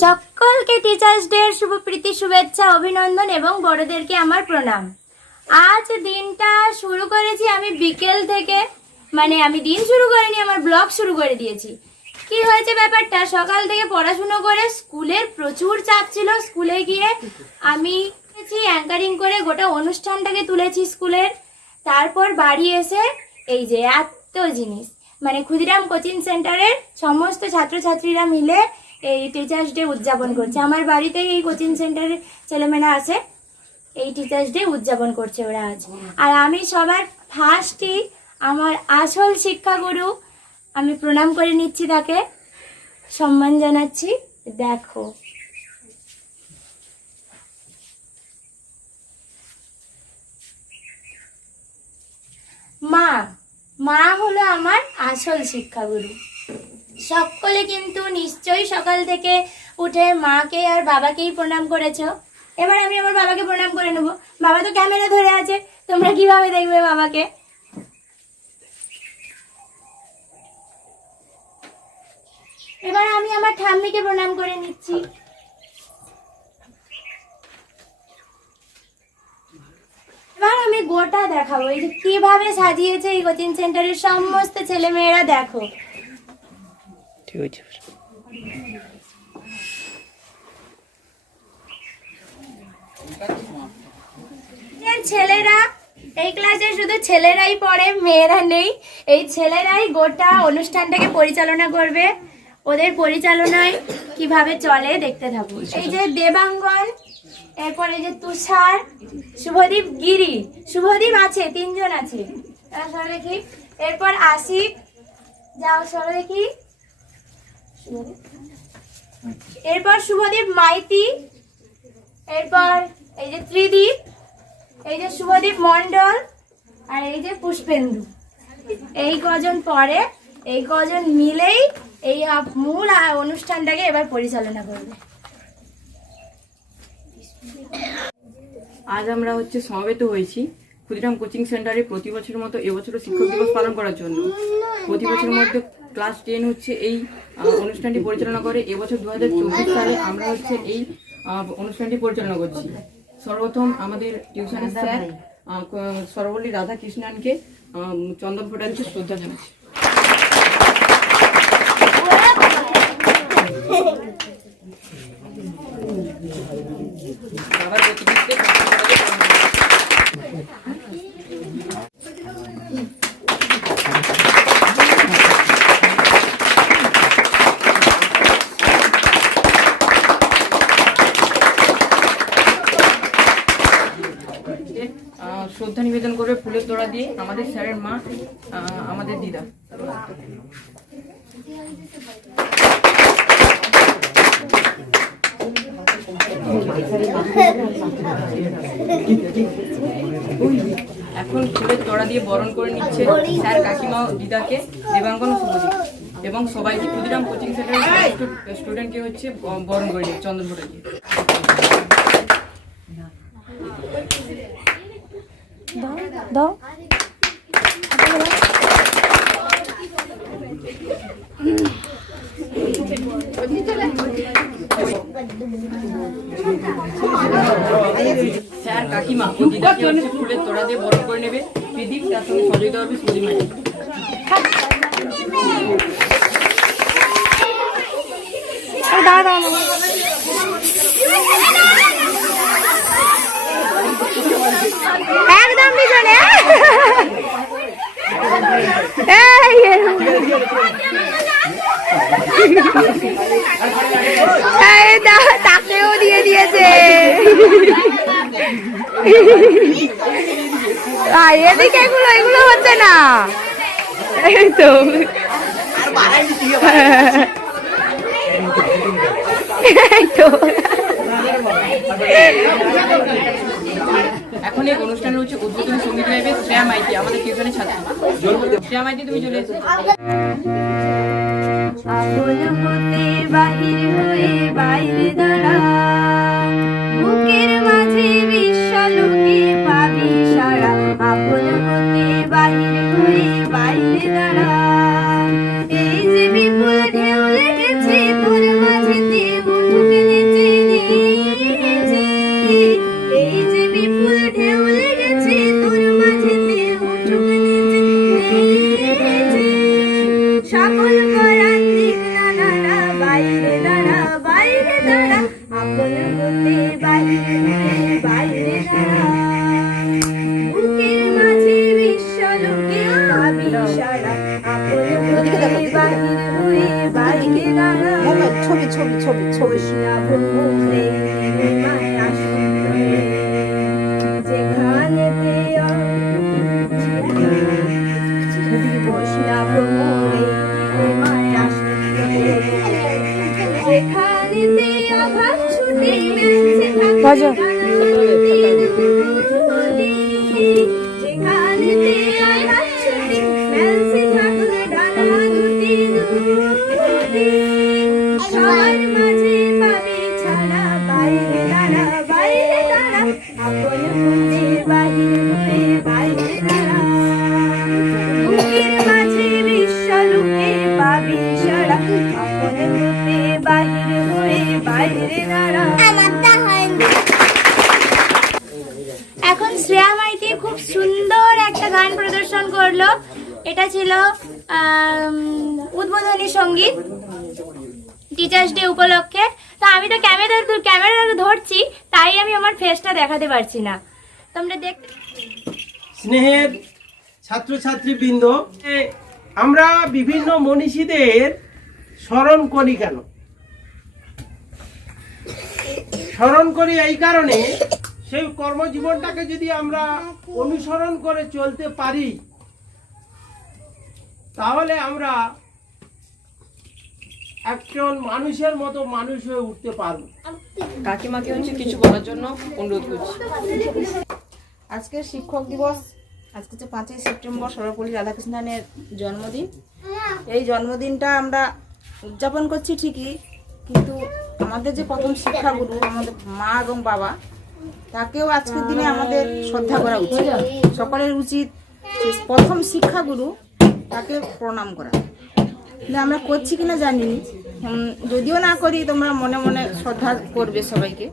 সকলকে teachers day শুভ প্রীতি শুভেচ্ছা অভিনন্দন এবং বড়দেরকে আমার প্রণাম। আজ দিনটা শুরু করেছি আমি বিকেল থেকে, মানে আমি দিন শুরু করিনি, আমার ব্লগ শুরু করে দিয়েছি। কি হয়েছে ব্যাপারটা, সকাল থেকে পড়াশুনো করে স্কুলের প্রচুর চাপ ছিল। স্কুলে গিয়ে আমি অ্যাঙ্কারিং করে গোটা অনুষ্ঠানটাকে তুলেছি স্কুলের। তারপর বাড়ি এসে এই যে এত জিনিস, মানে ক্ষুদিরাম কোচিং সেন্টারের সমস্ত ছাত্রছাত্রীরা মিলে এই টিচার্স ডে উদযাপন করছে। আমার বাড়িতেই এই কোচিং সেন্টারের ছেলেমেয়েরা আছে, এই টিচার্স ডে উদযাপন করছে ওরা আজ। আর আমি সবার ফার্স্টই আমার আসল শিক্ষাগুরু, আমি প্রণাম করে নিচ্ছি, তাকে সম্মান জানাচ্ছি। দেখো মা, মা হলো আমার আসল শিক্ষাগুরু। সকলে কিন্তু নিশ্চয়ই সকাল থেকে উঠে মাকে আর বাবাকেই প্রণাম করেছো। এবার আমি আমার বাবাকে প্রণাম করে নেব। বাবা তো ক্যামেরা ধরে আছে, তোমরা কিভাবে দেখবে বাবাকে? এবার আমি আমার ঠাম্মিকে প্রণাম করে নিচ্ছি। এবার আমি গোটা দেখাবো এই যে কিভাবে সাজিয়েছে এই কোচিং সেন্টারের সমস্ত ছেলেমেয়েরা। দেখো ছেলেরা, এই ক্লাসে শুধু ছেলেরাই পড়ে, মেয়েরা নেই। এই ছেলেরাই গোটা অনুষ্ঠানটাকে পরিচালনা করবে। ওদের পরিচালনায় কিভাবে চলে দেখতে থাকো। এই যে দেবাঙ্গন, এরপরে যে তুষার, শুভদীপ, গিরি, শুভদীপ আছে, তিনজন আছে, দেখি। এরপর আশিক, যাও সরো দেখি। এরপর শুভদীপ মাইতি, এরপর এই যে ত্রিদীপ, এই যে শুভদীপ মন্ডল, আর এই যে পুষ্পেন্দু। এই কজন পরে, এই কজন মিলেই এই মূল অনুষ্ঠানটাকে এবার পরিচালনা করবে। আজ আমরা সমবেত হয়েছি ক্ষুদিরাম কোচিং সেন্টারে প্রতি বছরের মতো এবছরও শিক্ষক দিবস পালন করার জন্য। প্রতি বছরের মধ্যে ক্লাস 10 এই অনুষ্ঠানটি পরিচালনা করে। এবছর 2024 সালে আমরা এই অনুষ্ঠানটি পরিচালনা করছি। সর্বপ্রথম আমাদের টিউশনের স্যার সর্বপল্লী রাধাকৃষ্ণনকে চন্দন ফোটাচ্ছি, শ্রদ্ধা জানাচ্ছি। শ্রদ্ধা নিবেদন করবে ফুলের তোড়া দিয়ে আমাদের স্যারের মা, আমাদের দিদা। এখন ফুলের তোড়া দিয়ে বরণ করে নিচ্ছে স্যার, কাকিমা, দিদাকে, দেবাঙ্গন, শুভদীপ এবং সবাইকে ক্ষুদিরাম কোচিং সেন্টারের স্টুডেন্টকে বরণ করে নিচ্ছে চন্দন ফোঁটা দিয়ে। দাও স্যার, কাকিমা ও দিদাকে ফুলের তোড়া দিয়ে বরণ করে নেবে ত্রিদীপ, তার সঙ্গে সহযোগিতা করবে সুদীপ মাইতি। একদম পিছনে। তাকেও দিয়ে দিয়েছে। এদিকে এগুলো হচ্ছে না। এই তো এখন এই অনুষ্ঠানে উদ্বোধনী সঙ্গীত গাইবে শ্রেয়া মাইতি, আমাদের টিউশনের ছাত্রী। শ্রেয়া মাইতি, তুমি চলে এসো। বাহির হয়ে বাইরে দাঁড়া, বুকের মাঝে বিশ্বলোকে পাবি সারা। আপন হতে বাহির হয়ে বাইরে দাঁড়া, এই যে বিপুল ঢেউ লেগেছে তোর মাঝেতে, ছোষনা ভ্রমরে মায়ের আসরে যেখানেতে ছোষনা ভ্রমরে মায়ের আসরে যেখানেতে আভাস ছুটে মেলছে যেখানেতে আভাস ছুটে মেলছে ঠাকুরের ডানা দুটি সবার মাঝে পাবি ছাড়া বাইরে দাঁড়া আপন মনের বাহির হয়ে বাইরে দাঁড়া বুকের মাঝে বিশ্ব লুকে পাবি সারা আপন মনের বাহির হয়ে বাইরে দাঁড়া। এখন শ্রেয়া মাইতি খুব সুন্দর একটা গান প্রদর্শন করলো। এটা ছিল উদ্বোধনী সঙ্গীত টিচার্স ডে উপলক্ষে। তো আমি তো ক্যামেরা ধরছি, তাই আমি আমার ফেসটা দেখাতে পারছি না। তোমরা দেখতে স্নেহের ছাত্রছাত্রীবৃন্দ, আমরা বিভিন্ন মনীষীদের স্মরণ করি কেন? স্মরণ করি এই কারণে, সেই কর্মজীবনটাকে যদি আমরা অনুসরণ করে চলতে পারি তাহলে আমরা একজন মানুষের মতো মানুষ হয়ে উঠতে পারবো। কাকিমাকে হচ্ছে কিছু বলার জন্য অনুরোধ করছি। আজকে শিক্ষক দিবস, আজকে হচ্ছে 5ই সেপ্টেম্বর সর্বপল্লী রাধাকৃষ্ণনের জন্মদিন। এই জন্মদিনটা আমরা উদযাপন করছি ঠিকই, কিন্তু আমাদের যে প্রথম শিক্ষাগুরু আমাদের মা এবং বাবা, তাকেও আজকের দিনে আমাদের শ্রদ্ধা করা উচিত। সকলের উচিত যে প্রথম শিক্ষাগুরু তাকে প্রণাম করা। কিন্তু আমরা করছি কিনা জানি না, যদিও না করি তোমরা মনে মনে শ্রদ্ধা করবে সবাইকে।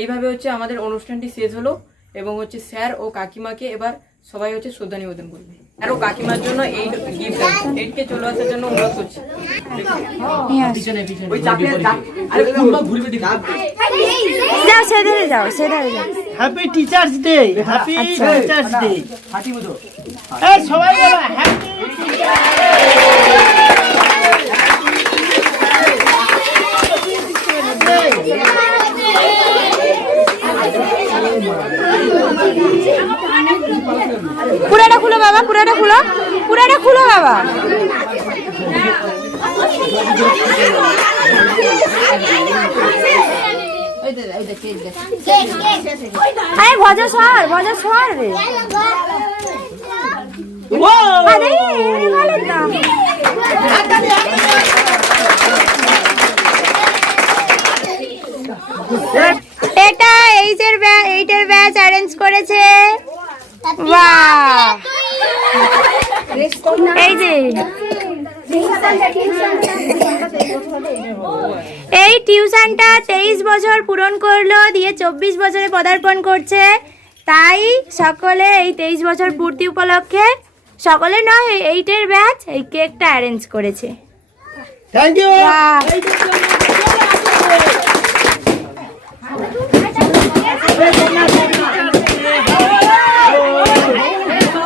এইভাবে হচ্ছে আমাদের অনুষ্ঠানটি শেষ হলো এবং হচ্ছে স্যার ও কাকিমাকে এবার সবাই হচ্ছে শ্রদ্ধা নিবেদন করবে। আর ও কাকিমার জন্য এই গিফট এইটকে চলে আসার জন্য অনুরোধ করছি। যাও সেধারে যাও। Happy teachers day, happy teachers day. এই সবাই বলো হ্যাপি পুরাটা খুলো বাবা, পুরাটা খুলো বাবা। আরে ভজা সর রে। আরে ভালো না। এটা এইটের ব্যাচ অ্যারেঞ্জ করেছে। বাহ, এই যে এই টিউশনটা 23 বছর পূরণ করলো, দিয়ে 24 বছরে পদার্পণ করছে। তাই সকলে এই 23 বছর পূর্তি উপলক্ষে, সকলে নয়, এইটের ব্যাচ এই কেকটা অ্যারেঞ্জ করেছে। Thank you.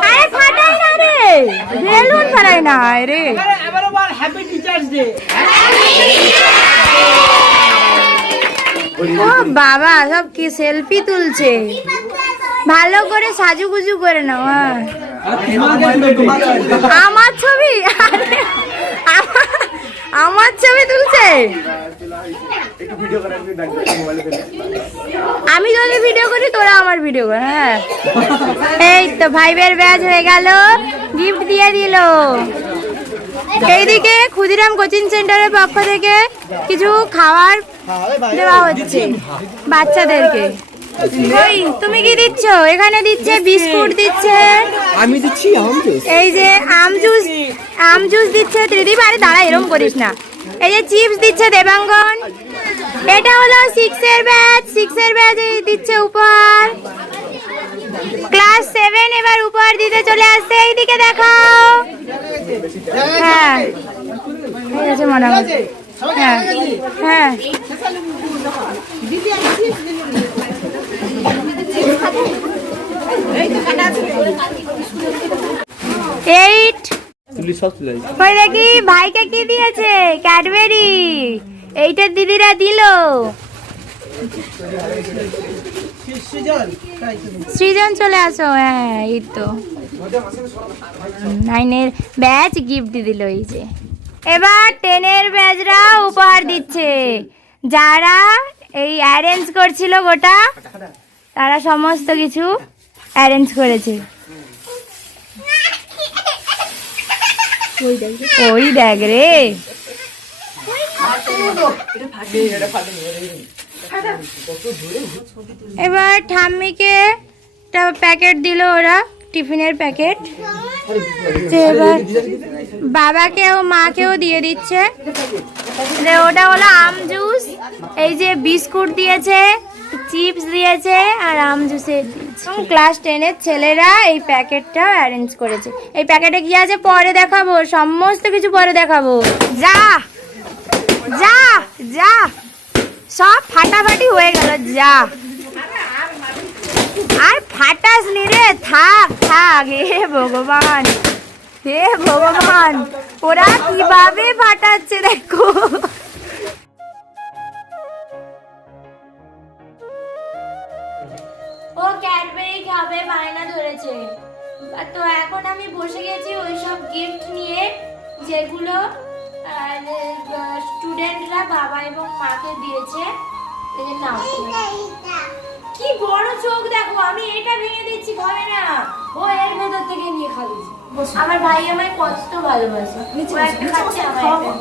আরে ফাটাই না রে, বেলুন ফাটাই না রে। এবারে বল হ্যাপি টিচার্স ডে। ও বাবা, সব কি সেলফি তুলছে। ভালো করে সাজুগুজু করে নাও। আমার ছবি, আমার ছবি তুলছে। আমি যদি ভিডিও করি, তোরা আমার ভিডিও কর। হ্যাঁ, এই তো ভাইবের ব্যাচ হয়ে গেল, গিফট দিয়ে দিল। এইদিকে ক্ষুদিরাম কোচিং সেন্টারের পক্ষ থেকে কিছু খাবার দেওয়া হচ্ছে বাচ্চাদেরকে। ওই তুমি কি দিচ্ছ? এখানে দিচ্ছে বিস্কুট দিচ্ছে, আমি দিচ্ছি আম জুস। এই যে আম জুস দিচ্ছে ত্রিদীপ। আরে দাঁড়া, এরকম করিস না। এই যে চিপস দিচ্ছে দেবাঙ্গন। এটা হলো 6 এর ব্যাচ দিচ্ছে উপহার। ক্লাস 7 এবার উপহার দিতে চলে আসছে। এইদিকে দেখাও। হ্যাঁ, ঠিক আছে মনে হয়। হ্যাঁ হ্যাঁ, এইট। ওই দেখি ভাইকে কি দিয়েছে, ক্যাডবেরি। এইটা দিদিরা দিল। সৃজন তাই তো। সৃজন চলে আসো। হ্যাঁ এই তো 9-এর ব্যাচ গিফট দিল। এই যে এবার 10-এর ব্যাচরা উপহার দিচ্ছে। যারা এই অ্যারেঞ্জ করছিল গোটা, তারা সমস্ত কিছু অ্যারেঞ্জ করেছে। ওই দেখ রে। এবার ঠাম্মিকে একটা প্যাকেট দিল ওরা, টিফিনের প্যাকেট। এবার বাবাকে ও মাকেও দিয়ে দিচ্ছে। ওটা হলো আম জুস। এই যে বিস্কুট দিয়েছে, চিপস দিয়েছে আর আম জুসের দিয়েছে। ক্লাস 10-এর ছেলেরা এই প্যাকেটটা অ্যারেঞ্জ করেছে। এই প্যাকেটে কি আছে পরে দেখাবো, সমস্ত কিছু পরে দেখাবো। যা যা যা, সব ফাটাফাটি হয়ে গেল। যা আর ফাটাস নি রে, থাক থাক। হে ভগবান, হে ভগবান, ওরা কিভাবে ফাটাচ্ছে দেখো। ও ক্যাডবেরি খাবে, বায়না ধরেছে। তো এখন আমি বসে গেছি ওইসব গিফট নিয়ে, যেগুলো স্টুডেন্টরা বাবা এবং মাকে দিয়েছে। এই যে নাও, কি বড় চোখ দেখো। আমি এটা ভেঙে দিচ্ছি, খাবে না। ও এর ভেতর থেকে নিয়ে খাবে। আমার ভাই আমায় কত ভালোবাসে। ও একটা খাচ্ছে, আমার একটা।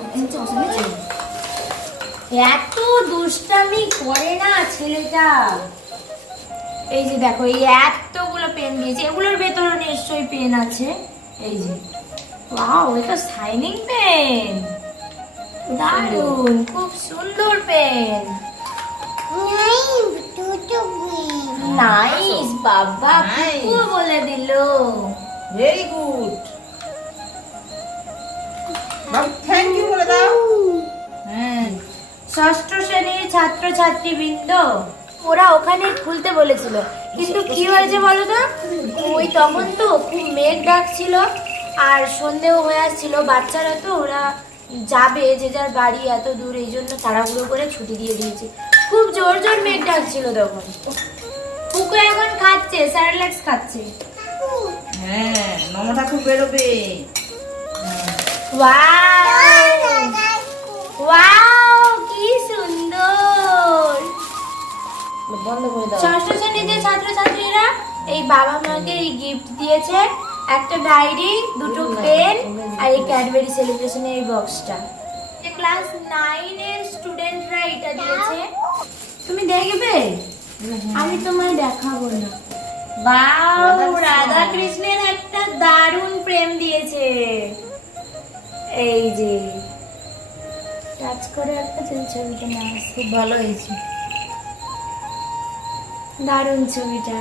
এত দুষ্টামি করে না ছেলেটা। এই যে দেখো, এই এতগুলো পেন দিয়েছে। এগুলোর ভেতরে নিশ্চয়ই পেন আছে। এই যে ওয়াও, এটা শাইনিং পেন, দারুন, খুব সুন্দর পেন। নাইস বাবা, খুব বলে দিল। Very good. থ্যাংক ইউ বলে দাও। হ্যাঁ, ষষ্ঠ শ্রেণীর ছাত্রছাত্রী বৃন্দ, ওরা ওখানে খুলতে বলেছিল, কিন্তু কি হয়েছে বলো তো, ওই তখন তো খুব মেঘ ডাকছিল আর সন্ধেও হয়ে আসছিল। বাচ্চারা তো ওরা যাবে যে যার বাড়ি এত দূর, এই জন্য তাড়াহুড়ো করে ছুটি দিয়ে দিয়েছে। খুব জোর জোর মেঘ ডাকছিল তখন। কুকু এখন খাচ্ছে, স্যারেলাক্স খাচ্ছে। হ্যাঁ, নমটা খুব বেরোবে। ওয়াও ওয়াও, কি সুন্দর। বন্ধ করে দাও। ষষ্ঠ শ্রেণীর যে ছাত্রছাত্রীরা এই বাবা মাকে এই গিফট দিয়েছে, একটা ডায়েরি, দুটো পেন আর এই ক্যাডবেরি সেলিব্রেশনের এই বক্সটা। ক্লাস 9-এর স্টুডেন্টরা এটা দিয়েছে। তুমি দেখবে? আমি তোমায় দেখাবো না। বাও, রাধা কৃষ্ণের একটা দারুণ প্রেম দিয়েছে। এই যে টাচ করে একটা ছবিটা না, খুব ভালো হয়েছে, দারুণ ছবিটা।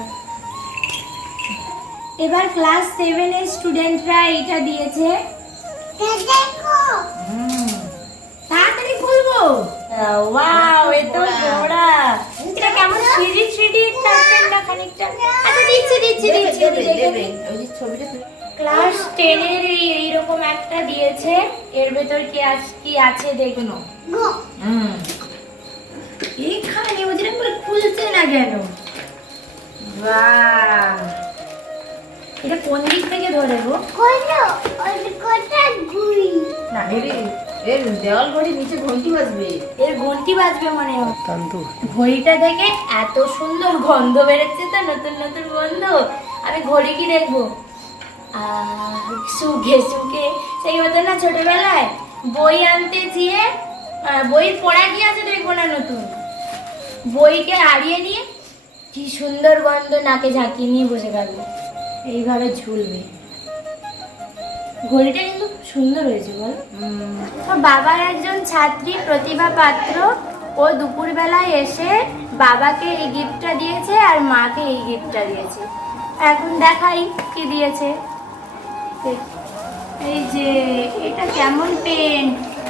এবার ক্লাস 7-এর স্টুডেন্টরা এইটা দিয়েছে। তাড়াতাড়ি খুলবো। ওয়াও, এতো জোড়া। এটা কেমন থ্রিডি থ্রিডি টাইপের না খানিকটা? আচ্ছা, দিচ্ছি দিচ্ছি দিচ্ছি, দেখবে। ছবিটা ক্লাস 10-এর এইরকম একটা দিয়েছে। এর ভেতর কি আছে দেখুন। এখানে ওদের করে খুলছে না কেন? বাহ, এটা কোন দিক থেকে ধরে গো? না, এর দেওয়াল ঘড়ি নিচে ঘন্টি বাজবে। এর ঘন্টি বাজবে মনে হয়। ঘড়িটা থেকে এত সুন্দর গন্ধ বেরোচ্ছে তো, নতুন নতুন গন্ধ। আমি ঘড়ি কি দেখবো? শুকে শুকে সেই হতো না ছোটবেলায়, বই আনতে গিয়ে বই পড়া কি আছে দেখবো না, নতুন বইকে আড়িয়ে নিয়ে কি সুন্দর গন্ধ নাকে ঝাঁকিয়ে নিয়ে বসে থাকবো, এইভাবে ঝুলবে। ঘড়িটা কিন্তু সুন্দর হয়েছে বল। বাবার একজন ছাত্রী প্রতিভা পাত্র, ও দুপুরবেলায় এসে বাবাকে এই গিফটটা দিয়েছে আর মাকে এই গিফটটা দিয়েছে। এখন দেখাই কি দিয়েছে। এই যে এটা কেমন পেন,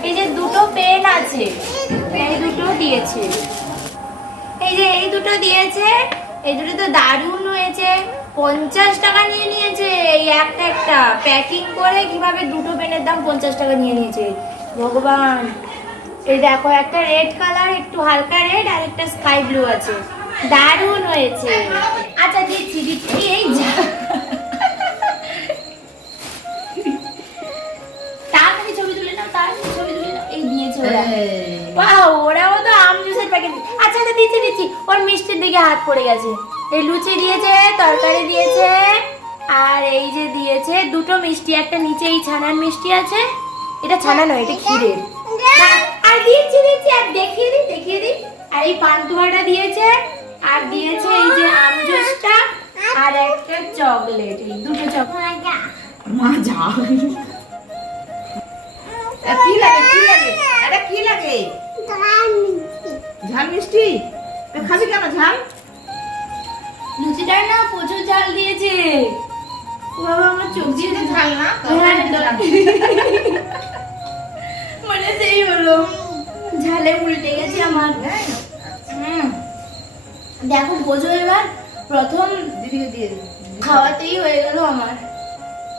এই যে দুটো পেন আছে, এই দুটো দিয়েছে। এই যে এই দুটো দিয়েছে, এই দুটো তো দারুণ হয়েছে। 50 টাকা নিয়ে নিয়েছে এই একটা একটা প্যাকিং করে। কিভাবে দুটো পেনের দাম 50 টাকা নিয়ে নিয়েছে ভগবান। এই দেখো একটা রেড কালার, একটু হালকা রেড আর একটা স্কাই ব্লু আছে, দারুণ হয়েছে। আচ্ছা দিচ্ছি দিচ্ছি, এই যা তাড়াতাড়ি ছবি তুলে নাও, তাড়াতাড়ি ছবি তুলে নাও। এই দিয়েছে ওরা, ওয়াও, ওরাও তো আম জুসের প্যাকেট। আচ্ছা আচ্ছা দিচ্ছি দিচ্ছি, ওর মিষ্টির দিকে হাত পড়ে গেছে। এই লুচি দিয়েছে, তরকারি দিয়েছে, আর এই যে দিয়েছে দুটো মিষ্টি, একটা নিচে এই ছানার মিষ্টি আছে, এটা ছানা নয়, এটা ক্ষীরের। আর দিচ্ছি দিচ্ছি, আর দেখিয়ে দিই। আর এই পান্তুয়াটা দিয়েছে, আর দিয়েছে এই যে আম জুসটা, আর একটা চকলেট, এই দুটো চকলেট। মা যা কি লাগে কি লাগে, এটা কি লাগে? ঝাল মিষ্টি। তা খাবি কেন ঝাল? লুচিটার না প্রচুর ঝাল দিয়েছে। ও বাবা, আমার চোখ দিয়ে লুচিতে ঝাল না, মানে সেই হলো, ঝালে উল্টে গেছে আমার। দেখো বোঝো, এবার প্রথম দিদিকে দিয়ে দিবি। খাওয়াতেই হয়ে গেল আমার।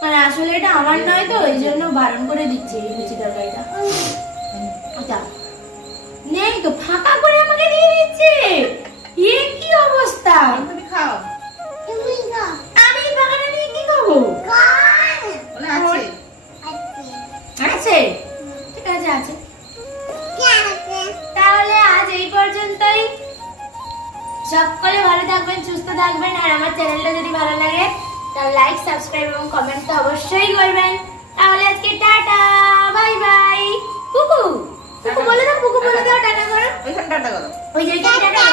মানে আসলে এটা আমার নয় তো, ওই জন্য বারণ করে দিচ্ছে এই লুচি তরকারিটা। আচ্ছা নেই তো, ফাঁকা করে আমাকে দিয়ে দিচ্ছে, এ কি অবস্থা? তুমি খাও। আমি ফাঁকাটা দিয়ে কি খাবো? বলে আছে। আছে, ঠিক আছে আছে। তাহলে আজ এই পর্যন্তই। সকলে ভালো থাকবেন, সুস্থ থাকবেন, আর আমার চ্যানেলটা যদি ভালো লাগে তাহলে লাইক, সাবস্ক্রাইব এবং কমেন্ট তো অবশ্যই করবেন। তাহলে আজকে টাটা, বাই বাই। কুকু কুকু বলে দাও, কুকু বলে দাও, টাটা করো। ওইখানটা করো। ওই যে টাটা।